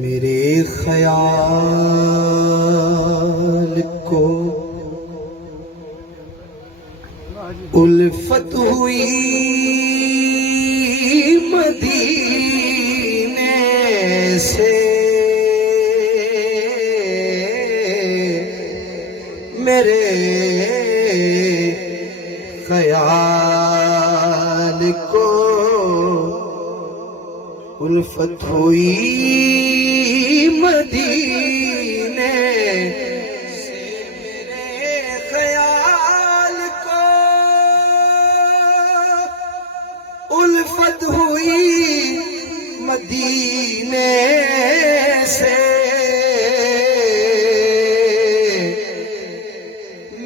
میرے خیال کو الفت ہوئی مدینے سے، میرے خیال کو الفت ہوئی مدینے سے، میرے خیال کو الفت ہوئی مدینے سے،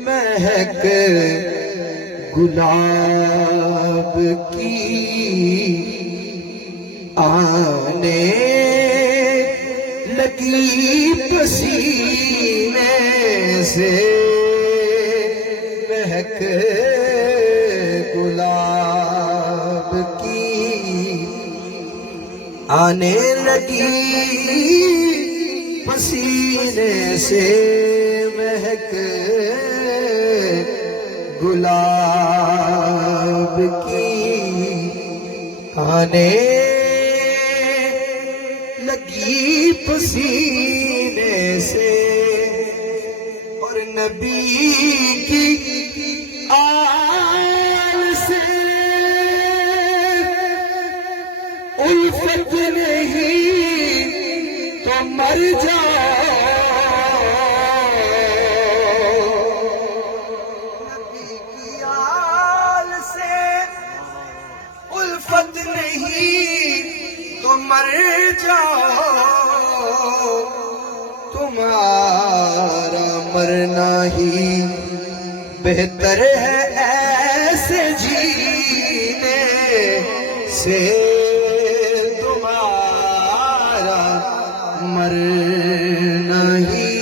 مہک گلاب کی آنے لگی پسینے سے، مہک گلاب کی آنے لگی پسینے سے، مہک گلاب کی آنے لگی پسینے سے، اور نبی کی آل سے الفت نہیں تو مر جاؤ، الفت نہیں تو مر جاؤ، تمہارا مرنا ہی بہتر ہے ایسے جینے سے، تمہارا مرنا ہی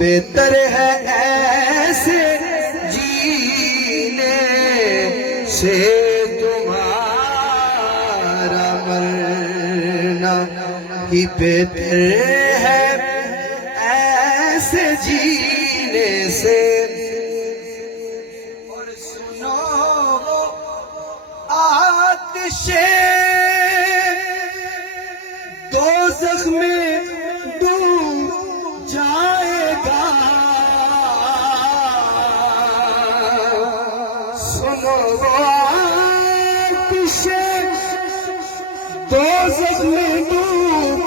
بہتر ہے ایسے جینے سے، ہی بہتر ہے ایسے جینے سے، اور سنو آتش دوزخ میں ڈوب جائے گا، سنو آتش دوزخ میں ڈوب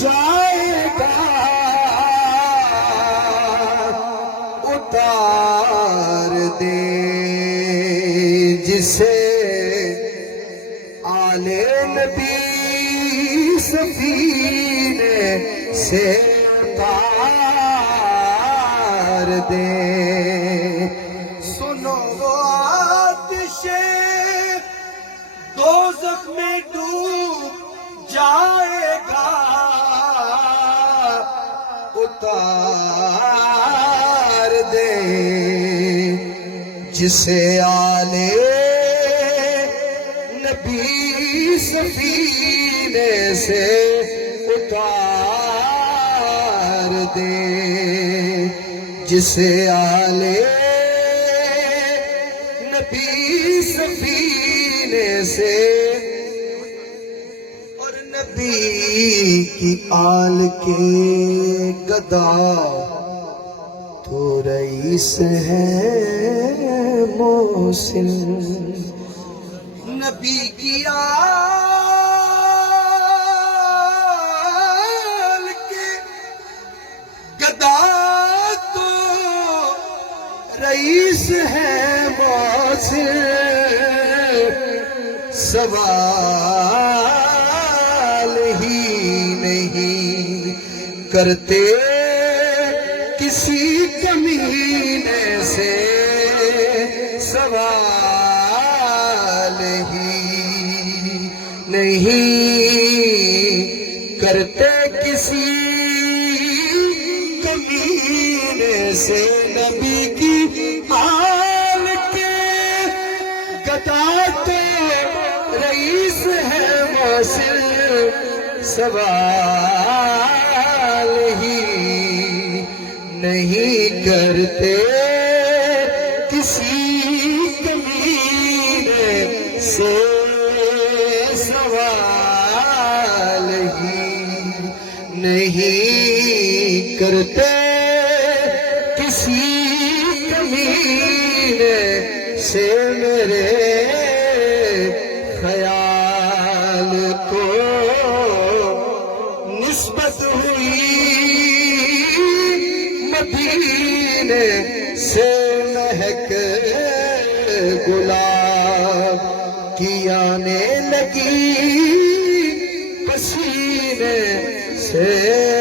جائے گا، اتار دے جسے آل نبی سفینے سے اتار دے، سنو وہ آتش دوزخ میں ڈوب جائے گا، اتار دے جسے آل نبی سفینے سے اتار دے، جسے آل نبی سفینے سے، نبی کی آل کے گدا تو رئیس ہے محسن، نبی کی آل کے گدا تو رئیس ہے محسن، سوال ہی نہیں کرتے کسی کمینے سے، سوال ہی نہیں کرتے کسی کمینے سے، نبی کی آل کے گدا تو رئیس ہے موصل سوال ہی نہیں کرتے کسی کمینے سے سوال ہی نہیں کرتے کسی کمینے سے میرے خیال کو نسبت ہوئی مدینے سے مہک گلاب کی آنے لگی پسینے سے